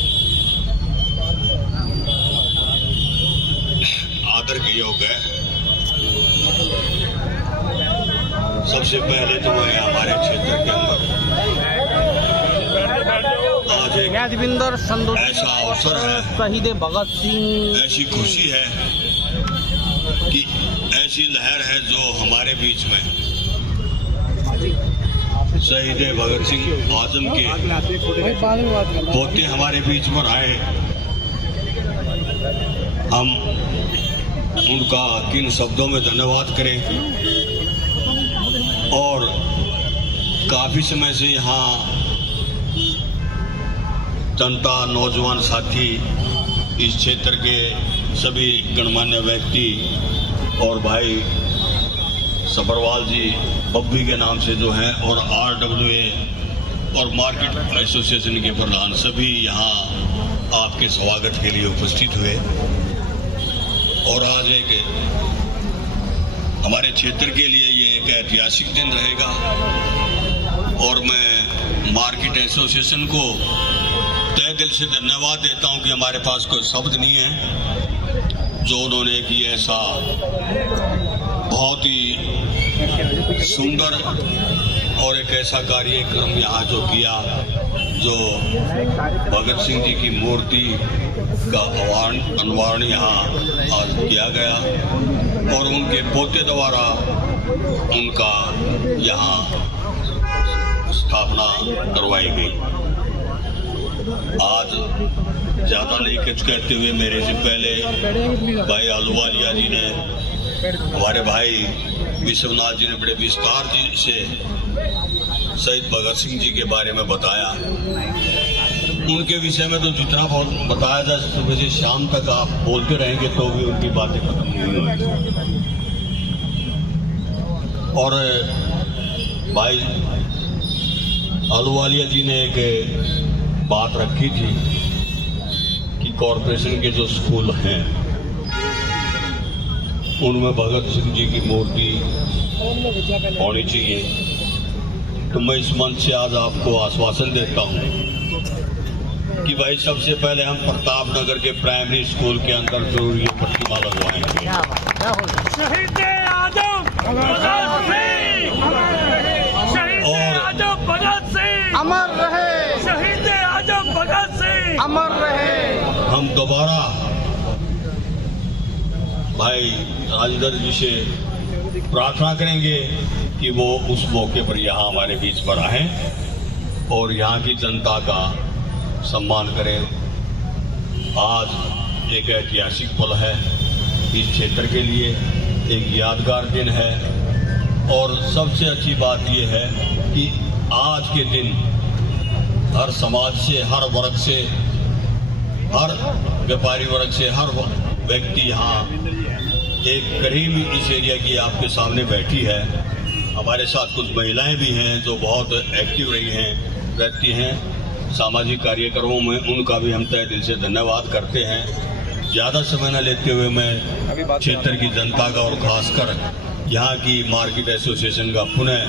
आदर के योग है। सबसे पहले तो मैं हमारे क्षेत्र के अंदर आज एक यादविंदर ऐसा अवसर है, शहीद भगत सिंह, ऐसी खुशी है कि ऐसी लहर है जो हमारे बीच में शहीद भगत सिंह आजम के पोते हमारे बीच में आए। हम उनका किन शब्दों में धन्यवाद करें। और काफी समय से यहाँ जनता, नौजवान साथी, इस क्षेत्र के सभी गणमान्य व्यक्ति और भाई सफरवाल जी बब्बी के नाम से जो हैं और RWA और मार्केट एसोसिएशन के प्रधान सभी यहाँ आपके स्वागत के लिए उपस्थित हुए। और आज एक हमारे क्षेत्र के लिए ये एक ऐतिहासिक दिन रहेगा और मैं मार्केट एसोसिएशन को तहे दिल से धन्यवाद देता हूं कि हमारे पास कोई शब्द नहीं है जो उन्होंने एक ऐसा बहुत ही सुंदर और एक ऐसा कार्यक्रम यहाँ जो किया, जो भगत सिंह जी की मूर्ति का अनावरण यहाँ आज किया गया और उनके पोते द्वारा उनका यहाँ स्थापना करवाई गई। आज ज्यादा नहीं कुछ कहते हुए मेरे से पहले भाई आलूवालिया जी ने, हमारे भाई विश्वनाथ जी ने बड़े विस्तार जी से शहीद भगत सिंह जी के बारे में बताया। उनके विषय में तो जितना बहुत बताया जा सुबह से शाम तक आप बोलते रहेंगे तो भी उनकी बातें खत्म नहीं होंगी। और भाई आलूवालिया जी ने एक बात रखी थी कि कॉरपोरेशन के जो स्कूल हैं उनमें भगत सिंह जी की मूर्ति होनी चाहिए। तो मैं इस मंच से आज आपको आश्वासन देता हूं कि भाई सबसे पहले हम प्रताप नगर के प्राइमरी स्कूल के अंदर जरूर ये प्रतिमा लगवाएंगे। शहीद आजम भगत सिंह, शहीद आजम भगत सिंह अमर रहे, शहीद आजम भगत सिंह अमर रहे। हम दोबारा भाई राजेंद्र जी से प्रार्थना करेंगे कि वो उस मौके पर यहाँ हमारे बीच पर आए और यहाँ की जनता का सम्मान करें। आज एक ऐतिहासिक पल है इस क्षेत्र के लिए, एक यादगार दिन है। और सबसे अच्छी बात यह है कि आज के दिन हर समाज से, हर वर्ग से, हर व्यापारी वर्ग से, हर व्यक्ति यहाँ एक करीब इस एरिया की आपके सामने बैठी है। हमारे साथ कुछ महिलाएं भी हैं जो बहुत एक्टिव रही हैं, रहती हैं सामाजिक कार्यक्रमों में, उनका भी हम तहे दिल से धन्यवाद करते हैं। ज़्यादा समय न लेते हुए मैं क्षेत्र की जनता का और खासकर यहाँ की मार्केट एसोसिएशन का पुनः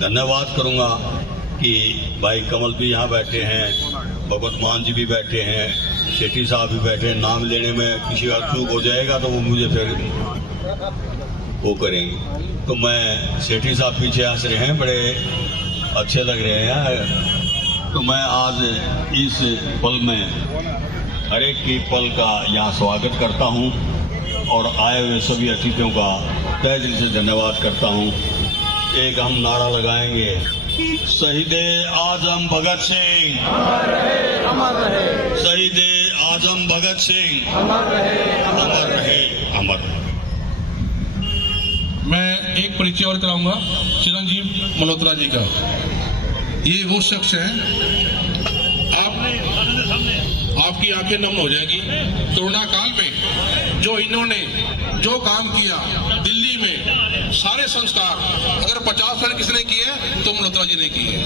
धन्यवाद करूँगा कि भाई कमल भी यहाँ बैठे हैं, भगवत मान जी भी बैठे हैं, शेट्टी साहब भी बैठे हैं। नाम लेने में किसी का चूक हो जाएगा तो वो मुझे फिर वो करेंगे। तो मैं शेट्टी साहब पीछे हंस रहे हैं, बड़े अच्छे लग रहे हैं। तो मैं आज इस पल में हर एक की पल का यहाँ स्वागत करता हूँ और आए हुए सभी अतिथियों का तहे दिल से धन्यवाद करता हूँ। एक हम नारा लगाएंगे, शहीद आजम भगत सिंह अमर रहे, शहीद आजम भगत सिंह अमर रहे, अमर रहे, अमर। मैं एक परिचय और कराऊंगा चिरंजीव मल्होत्रा जी का। ये वो शख्स हैं, आपकी आंखें नम हो जाएगी। कोरोना काल में जो इन्होंने जो काम किया दिल्ली में, सारे संस्कार अगर 50% किसने किए तो मल्होत्रा जी ने किए।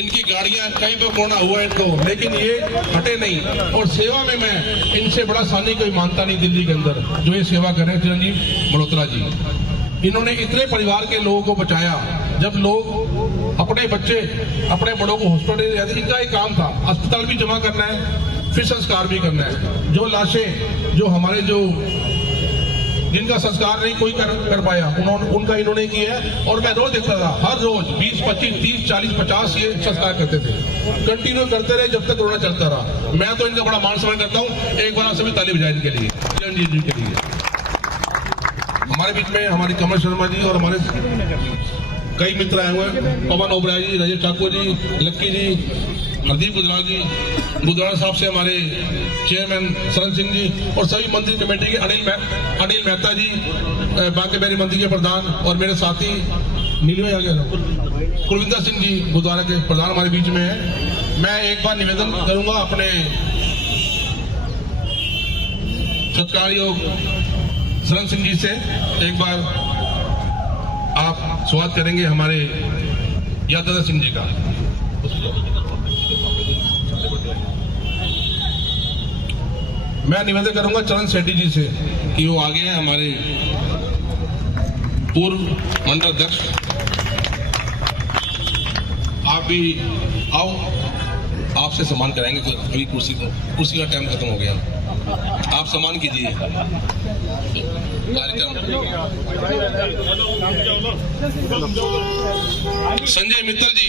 इनकी गाड़ियां कहीं पे कोरोना हुआ इनको, लेकिन ये हटे नहीं। और सेवा में मैं इनसे बड़ा सानी कोई मानता नहीं दिल्ली के अंदर, जो ये सेवा कर रहे हैं चिरंजीव मल्होत्रा जी। इन्होंने इतने परिवार के लोगों को बचाया। जब लोग अपने बच्चे अपने बड़ों को हॉस्पिटल ले जाते, इनका एक काम था अस्पताल भी जमा करना है, फिर संस्कार भी करना है। जो लाशें जो हमारे जो जिनका संस्कार नहीं कोई कर पाया, उनका इन्होंने किया है। और मैं रोज देखता था, हर रोज 20, 25, 30, 40, 50 ये संस्कार करते थे। कंटिन्यू करते रहे जब तक कोरोना चलता रहा। मैं तो इनका बड़ा मान सम्मान करता हूँ। एक बार आप सभी ताली बजाएं इनके लिए, चिरंजीव जी के लिए। हमारे बीच में हमारी कमल शर्मा जी और हमारे कई मित्र आए हुए हैं, पवन ओबराय जी, राजेश ठाकुर जी, लक्की जी, हरदीप गुजराल जी, गुजराल साहब से हमारे चेयरमैन सरन सिंह जी, और सभी मंत्री कमेटी के अनिल मेहता जी, बांके-बिहारी मंदिर के प्रधान, और मेरे साथी नीलियो आ गया कुलविंदर सिंह जी गुरुद्वारा के प्रधान हमारे बीच में है। मैं एक बार निवेदन करूंगा अपने सत्कार योग सरन सिंह जी से, एक बार आप स्वागत करेंगे हमारे यादव सिंह जी का। मैं निवेदन करूंगा चरण सेठी जी से कि वो आगे हैं, हमारे पूर्व मंडल अध्यक्ष। आप भी आओ, आपसे सम्मान कराएंगे। तो अभी कुर्सी का टाइम खत्म हो गया, आप सम्मान कीजिए। कार्यक्रम संजय मित्तल जी,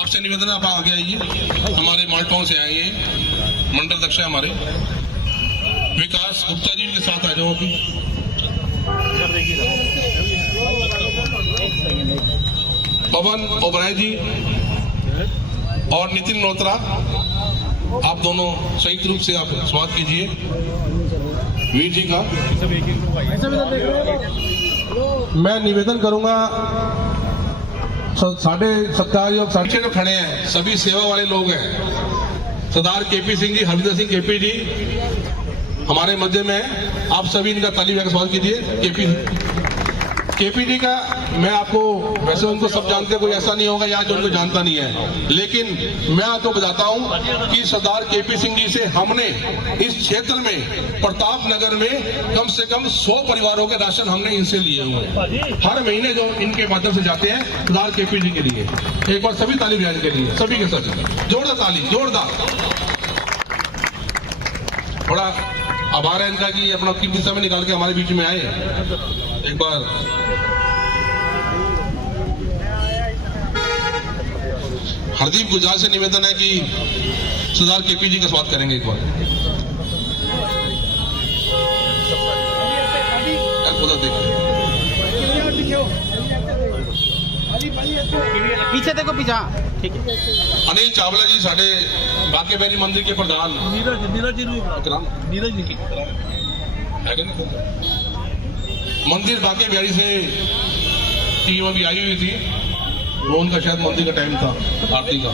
आपसे निवेदन आप आगे आइए। हमारे माल्टाओं से आइए, मंडल अध्यक्ष हमारे विकास गुप्ता जी के साथ आ जाओ। अभी पवन ओबराय जी और नितिन मल्होत्रा, आप दोनों संयुक्त रूप से आप स्वागत कीजिए वीर जी का। मैं निवेदन करूंगा साढ़े सत्कार योग साक्षी जो खड़े हैं सभी सेवा वाले लोग हैं। सरदार केपी सिंह जी, हरविंदर सिंह केपी जी हमारे मध्य में है। आप सभी इनका ताली बजा कर स्वागत कीजिए। केपी जी का मैं आपको, वैसे उनको सब जानते हैं, कोई ऐसा नहीं होगा यहाँ जो उनको जानता नहीं है, लेकिन मैं आपको बताता हूँ कि सरदार केपी सिंह जी से हमने इस क्षेत्र में प्रताप नगर में कम से कम 100 परिवारों के राशन हमने इनसे लिए हुए हैं हर महीने, जो इनके माध्यम से जाते हैं सरदार केपी जी के लिए। एक बार सभी ताली बजाने के लिए, सभी के सभी जोरदार ताली, जोरदार। बड़ा आभार है इनका कि अपना कीमती समय निकाल के हमारे बीच में आए। एक बार हरदीप गुजराल से निवेदन है कि सरदार केपी जी का स्वागत करेंगे एक बार। पीछे देखो, पीछे, ठीक है। अनिल चावला जी साढ़े बांके-बिहारी मंदिर के प्रधान। नीरज मंदिर बांके-बिहारी से टीम अभी आई हुई थी, वो उनका शायद मंदिर का टाइम था आरती का।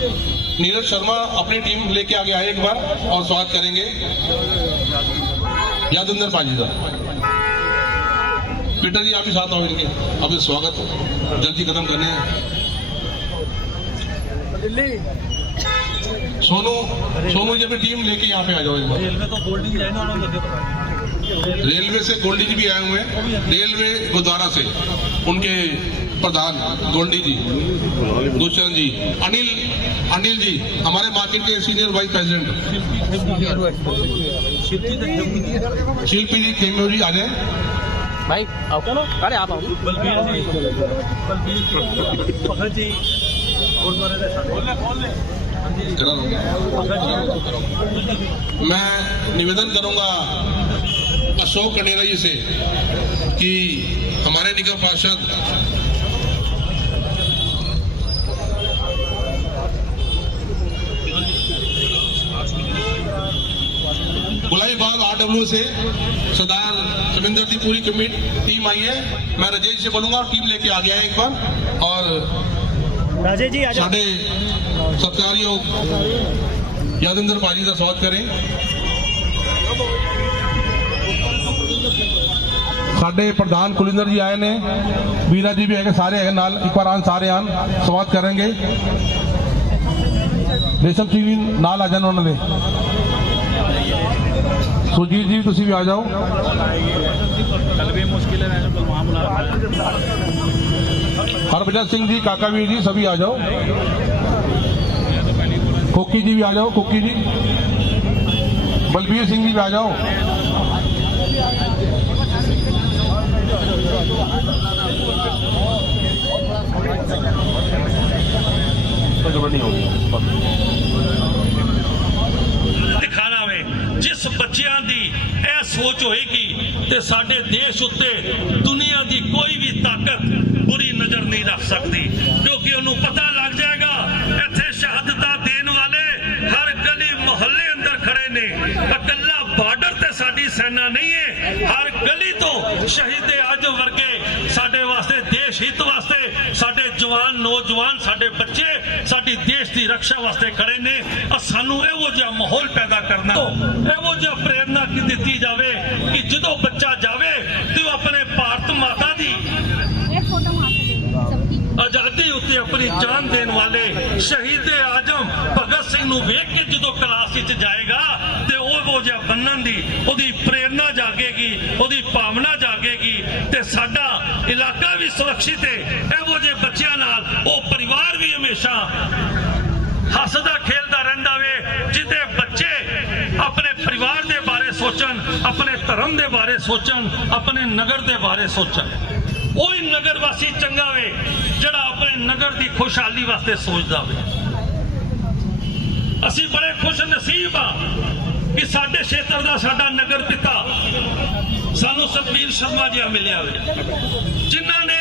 नीरज शर्मा अपनी टीम लेके आगे आए एक बार और स्वागत करेंगे यादविंदर पाजी का। पीटर जी आप भी साथ आओ इनके, अब स्वागत जल्दी खत्म करने हैं। सोनू जी अपनी टीम लेके यहाँ पे आ जाओ एक बार। रेलवे से गोल्डी जी भी आए हुए हैं, रेलवे गुरुद्वारा से उनके प्रधान गोल्डी जी, दुष्यंत जी, अनिल जी हमारे मार्केट के सीनियर वाइस प्रेसिडेंट, शिल्पी जी खेमे जी आ जाए भाई। अरे आप आओ। मैं निवेदन करूंगा अशोक कनेरा जी से कि हमारे निगम पार्षद RW से सरदार शमिंदर जी, पूरी टीम आई है। मैं राजेश से बोलूंगा और टीम लेके आ गया है एक बार। और राजेश जी साढ़े सत्कारयोग यादेंद्र पाजी का स्वागत करें। साढ़े प्रधान कुलिंदर जी आए ने, वीरा जी भी है, सारे है नाल, एक बार आन सारे आन स्वागत करेंगे। रेशम सिंह भी नाल आ जाना उन्होंने। सुजीत जी तुसी भी आ जाओ। हरभजन सिंह जी, काकावीर जी सभी आ जाओ। कोकी जी भी आ जाओ, कोकी जी। बलबीर सिंह जी भी आ जाओ। दिखाना में जिस बच्चियां दी यह सोच होएगी ते साडे देश उत्ते दुनिया की कोई भी ताकत बुरी नजर नहीं रख सकती, क्योंकि उन्होंने पता लग जाएगा इत्थे शहादत देने वाले हर गली मोहल्ले अंदर खड़े ने। अकल्ला बार्डर ते साडी सेना नहीं है, हर गली तो शहीद आजम वर्गे साडे वास्ते, देश हित वास्ते साडे जवान नौजवान, साडे बच्चे साडी देश की रक्षा वास्ते खड़े ने। और सानू एवो जिहा माहौल पैदा करना, एवो जिहा प्रेरणा की दी जावे कि जदों बच्चा जावे तो अपने भारत माता दी आजादी उत्ते अपनी जान देने वाले शहीद आजम भगत सिंह नूं वेख के जदों क्लास विच जाएगा ते वो जिहा बनन दी ओदी प्रेरणा जागेगी, ओदी भावना जागेगी ते साडा इलाका भी सुरक्षित है। एवो जे बच्चियां नाल वो परिवार भी हमेशा हसदा खेलदा रहिंदा वे, जिदे बच्चे अपने परिवार दे बारे सोचन, अपने धर्म दे बारे सोचन, अपने नगर दे बारे सोचन। वही नगर वासी चंगा वे जड़ा अपने नगर की खुशहाली वास्ते सोचदा वे। असी बड़े खुश नसीब हाँ कि साडे क्षेत्र का साडा नगर पिता सानू सतबीर शर्मा जी मिलिया वे, जिन्हां ने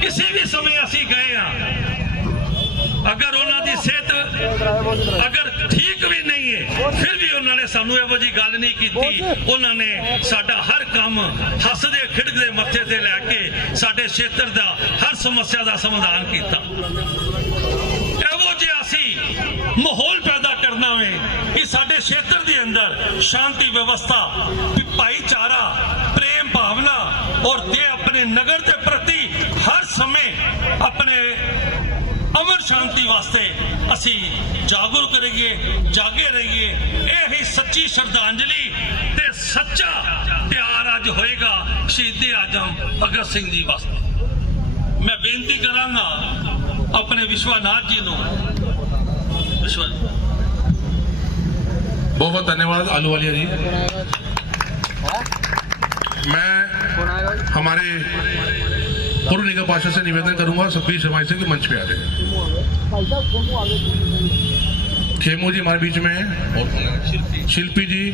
किसी भी समय असी गए हाँ, अगर उन्होंने सेहत अगर ठीक भी नहीं है फिर भी उन्होंने सानू एवो जी गल नहीं की। उन्होंने साडा हर काम हसदे खिड़कदे मत्थे ते लैके साडे क्षेत्र का हर समस्या का समाधान किया। एवो जी असी माहौल पैदा करना है कि साडे क्षेत्र के अंदर शांति व्यवस्था, भाईचारा, प्रेम भावना और दे अपने नगर के प्रति हर समय अपने अमर शांति वास्ते असी जागरूक रहिए, जागे रहिए। यही सच्ची श्रद्धांजलि ते सच्चा प्यार अज होएगा शहीद आजम भगत सिंह जी वास्ते। मैं बेनती करांगा अपने विश्वनाथ जी को। बहुत बहुत धन्यवाद आलूवालिया जी। मैं हमारे पूर्व निगम पार्षद से निवेदन करूंगा सतबीर शर्मा जी के मंच पे आ जाए। खेमू जी हमारे बीच में है और शिल्पी जी,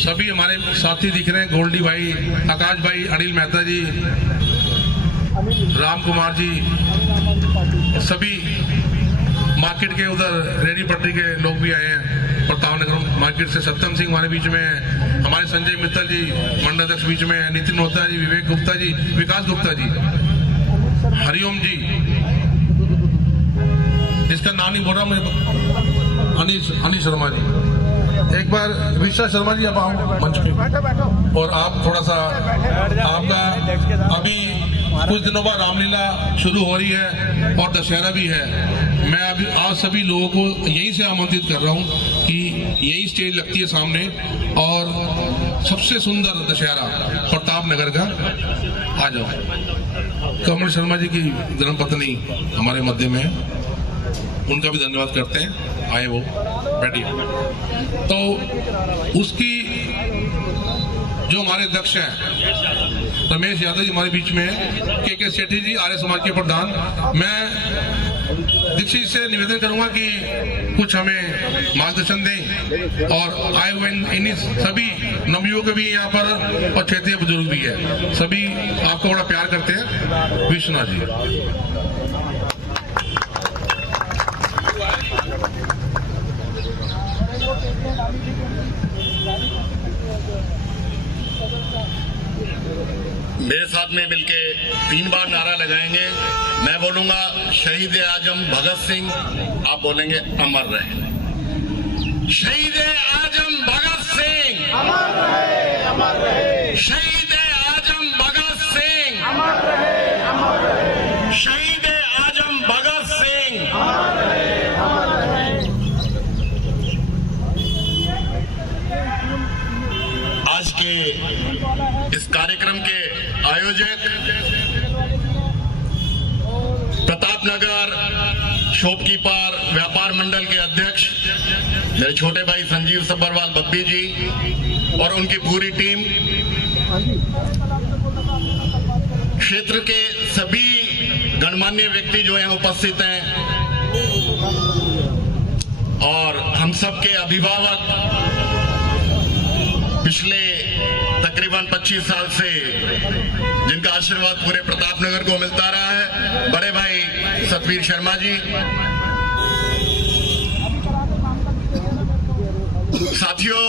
सभी हमारे साथी दिख रहे हैं, गोल्डी भाई, आकाश भाई, अनिल मेहता जी, राम कुमार जी, सभी मार्केट के उधर रेडी पटरी के लोग भी आए हैं। प्रताप नगर मार्केट से सत्यम सिंह हमारे बीच में है, हमारे संजय मित्तल जी मंडल अध्यक्ष बीच में है, नितिन मोहता जी, विवेक गुप्ता जी, विकास गुप्ता जी, हरिओम जी, जिसका नाम नहीं बोल रहा मुझे, अनिल शर्मा जी। एक बार विश्वा शर्मा जी आप आओ मंच पे और आप थोड़ा सा, आपका अभी कुछ दिनों बाद रामलीला शुरू हो रही है और दशहरा भी है। मैं अभी आज सभी लोगों को यहीं से आमंत्रित कर रहा हूं कि यही स्टेज लगती है सामने और सबसे सुंदर दशहरा प्रताप नगर का, आ जाओ। कमल शर्मा जी की धर्मपत्नी हमारे मध्य में है, उनका भी धन्यवाद करते हैं, आए वो बैठिए। तो उसकी जो हमारे अध्यक्ष हैं रमेश यादव जी हमारे बीच में है, के सेठी जी आर्य समाज के प्रधान। मैं दीक्षित से निवेदन करूंगा कि कुछ हमें मार्गदर्शन दें और आए हुए इन सभी नवयुवक भी यहाँ पर और क्षेत्रीय बुजुर्ग भी है, सभी आपको बड़ा प्यार करते हैं। विश्वनाथ जी। साथ में मिलके 3 बार नारा लगाएंगे। मैं बोलूंगा शहीद आजम भगत सिंह, आप बोलेंगे अमर रहे। शहीद आजम भगत सिंह अमर रहे, अमर रहे। शहीद आजम भगत सिंह अमर रहे, अमर रहे। शहीद आजम भगत सिंह अमर रहे, अमर रहे। आज के इस कार्यक्रम के आयोजक प्रतापनगर शॉपकीपर व्यापार मंडल के अध्यक्ष मेरे छोटे भाई संजीव सब्बरवाल बब्बी जी और उनकी पूरी टीम, क्षेत्र के सभी गणमान्य व्यक्ति जो यहाँ उपस्थित हैं और हम सब के अभिभावक, पिछले तकरीबन 25 साल से जिनका आशीर्वाद पूरे प्रतापनगर को मिलता रहा है, बड़े भाई सतवीर शर्मा जी, साथियों,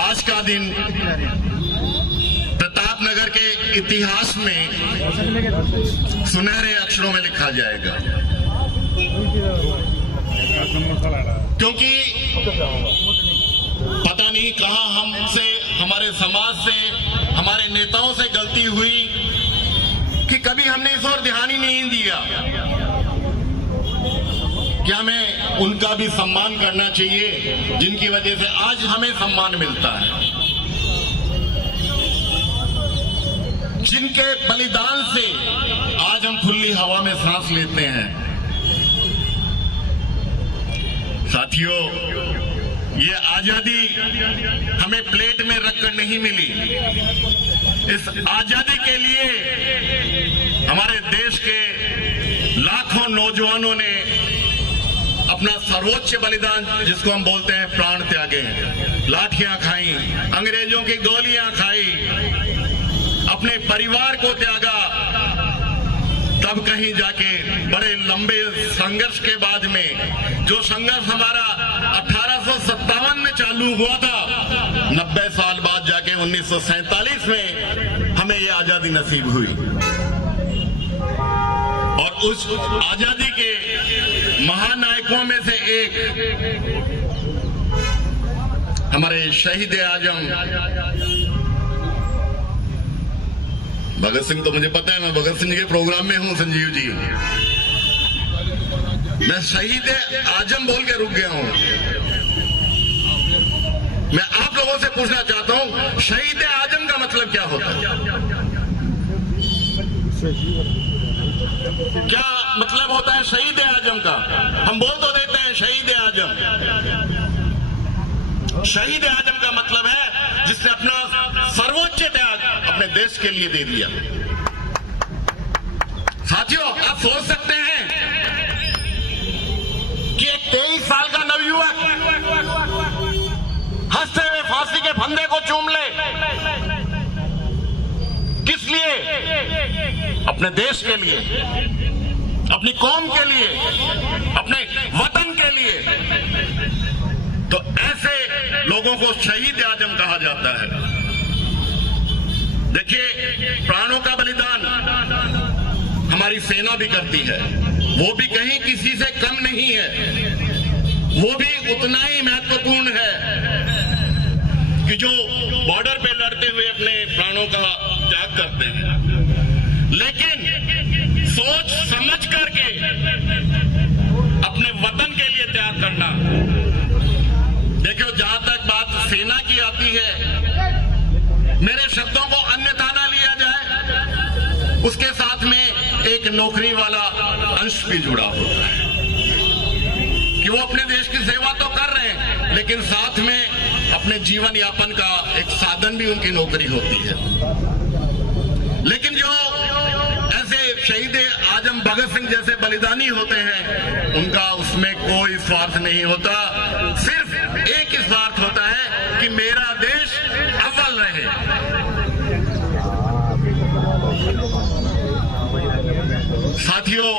आज का दिन प्रतापनगर के इतिहास में सुनहरे अक्षरों में लिखा जाएगा, क्योंकि पता नहीं कहां हमसे, हमारे समाज से, हमारे नेताओं से गलती हुई कि कभी हमने इस ओर ध्यान ही नहीं दिया कि हमें उनका भी सम्मान करना चाहिए जिनकी वजह से आज हमें सम्मान मिलता है, जिनके बलिदान से आज हम खुली हवा में सांस लेते हैं। साथियों, ये आजादी हमें प्लेट में रखकर नहीं मिली। इस आजादी के लिए हमारे देश के लाखों नौजवानों ने अपना सर्वोच्च बलिदान, जिसको हम बोलते हैं, प्राण त्यागे, लाठियां खाई, अंग्रेजों की गोलियां खाई, अपने परिवार को त्यागा, तब कहीं जाके बड़े लंबे संघर्ष के बाद में, जो संघर्ष हमारा 1857 में चालू हुआ था, 90 साल बाद जाके 1947 में हमें ये आजादी नसीब हुई। और उस आजादी के महानायकों में से एक हमारे शहीद आजम भगत सिंह। तो मुझे पता है, मैं भगत सिंह के प्रोग्राम में हूं, संजीव जी। मैं शहीद आजम बोल के रुक गया हूं। मैं आप लोगों से पूछना चाहता हूं, शहीद आजम का मतलब क्या होता है? क्या मतलब होता है शहीद आजम का? हम बोल तो देते हैं शहीद आजम। शहीद आजम का मतलब है जिसने अपना सर्वोच्च त्याग अपने देश के लिए दे दिया। साथियों, आप सोच सकते हैं कि एक 23 साल का नवयुवक हंसते हुए फांसी के फंदे को चूम ले, किस लिए? अपने देश के लिए, अपनी कौम के लिए, अपने वतन के लिए। तो ऐसे लोगों को शहीद आजम कहा जाता है। देखिए, प्राणों का बलिदान हमारी सेना भी करती है, वो भी कहीं किसी से कम नहीं है, वो भी उतना ही महत्वपूर्ण है कि जो बॉर्डर पे लड़ते हुए अपने प्राणों का त्याग करते हैं। लेकिन सोच समझ करके अपने वतन के लिए त्याग करना। देखो, जहां तक बात सेना की आती है, मेरे शब्दों को अन्यथा ना लिया जाए, उसके साथ में एक नौकरी वाला अंश भी जुड़ा होता है कि वो अपने देश की सेवा तो कर रहे हैं, लेकिन साथ में अपने जीवन यापन का एक साधन भी उनकी नौकरी होती है। लेकिन जो ऐसे शहीद आजम भगत सिंह जैसे बलिदानी होते हैं, उनका उसमें कोई स्वार्थ नहीं होता, सिर्फ एक ही स्वार्थ होता है कि मेरा देश अव्वल रहे। साथियों,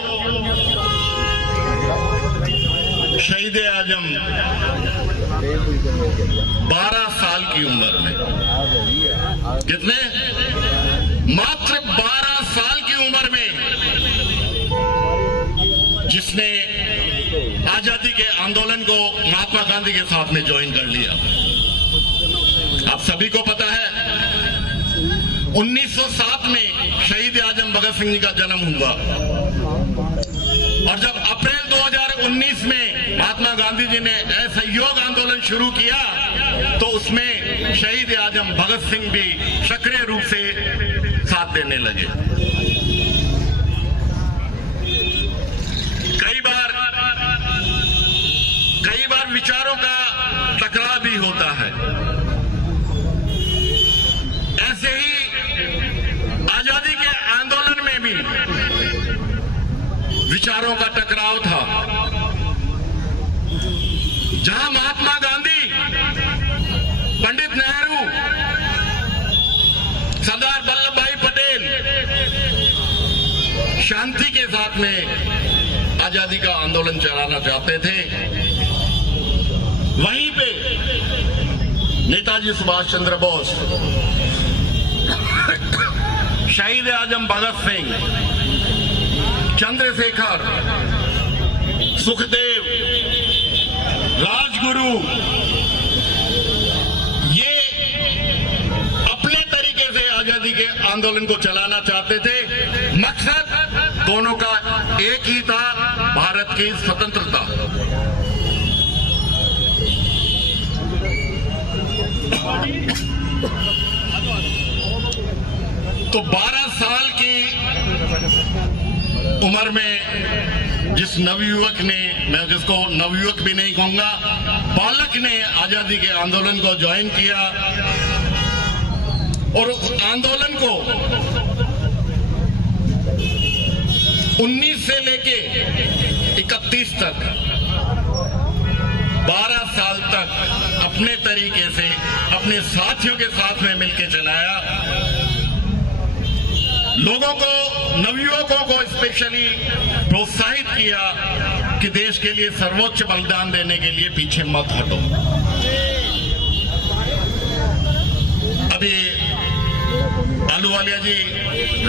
शहीद आजम 12 साल की उम्र में, कितने मात्र 12 साल की उम्र में जिसने आजादी के आंदोलन को महात्मा गांधी के साथ में ज्वाइन कर लिया। आप सभी को पता है 1907 में शहीद आजम भगत सिंह जी का जन्म हुआ और जब अप्रैल 2019 में महात्मा गांधी जी ने असहयोग आंदोलन शुरू किया तो उसमें शहीद आजम भगत सिंह भी सक्रिय रूप से साथ देने लगे। कई बार विचारों का टकराव भी होता है। ऐसे ही आजादी के आंदोलन में भी विचारों का टकराव था। जहां महात्मा गांधी, पंडित नेहरू, सरदार वल्लभ भाई पटेल शांति के साथ में आजादी का आंदोलन चलाना चाहते थे, वहीं पे नेताजी सुभाष चंद्र बोस, शहीद आजम भगत सिंह, चंद्रशेखर, सुखदेव, राजगुरु, ये अपने तरीके से आजादी के आंदोलन को चलाना चाहते थे। मकसद दोनों का एक ही था, भारत की स्वतंत्रता। तो 12 साल की उम्र में जिस नवयुवक ने, मैं जिसको नवयुवक भी नहीं कहूंगा, बालक ने आजादी के आंदोलन को ज्वाइन किया और उस आंदोलन को 19 से लेके 31 तक 12 साल तक अपने तरीके से अपने साथियों के साथ में मिलकर चलाया। लोगों को, नवयुवकों को स्पेशली प्रोत्साहित किया कि देश के लिए सर्वोच्च बलिदान देने के लिए पीछे मत हटो। अभी आलूवालिया जी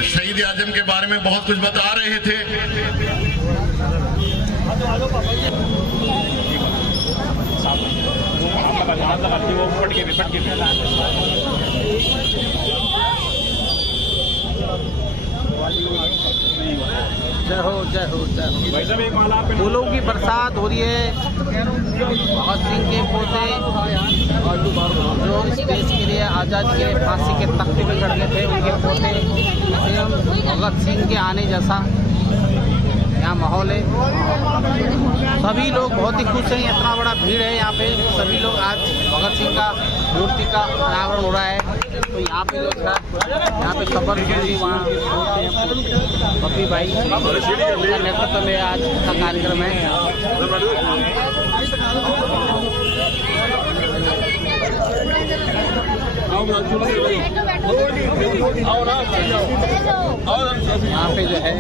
शहीद आजम के बारे में बहुत कुछ बता रहे थे। जय हो जय हो जय हो। फूलों की बरसात हो रही है। भगत सिंह के पोते जो इस देश के लिए आज़ादी के फांसी के तख्ते पे चढ़ गए थे, उनके पोते भगत सिंह के आने जैसा यहाँ माहौल है। सभी लोग बहुत ही खुश हैं। इतना बड़ा भीड़ है यहाँ पे। सभी लोग आज भगत सिंह का मूर्ति का अनावरण हो रहा है, तो यहाँ पे लोग यहाँ पे खबर भी वहाँ पप्पी भाई के नेतृत्व में आज का कार्यक्रम है। यहाँ पे जो है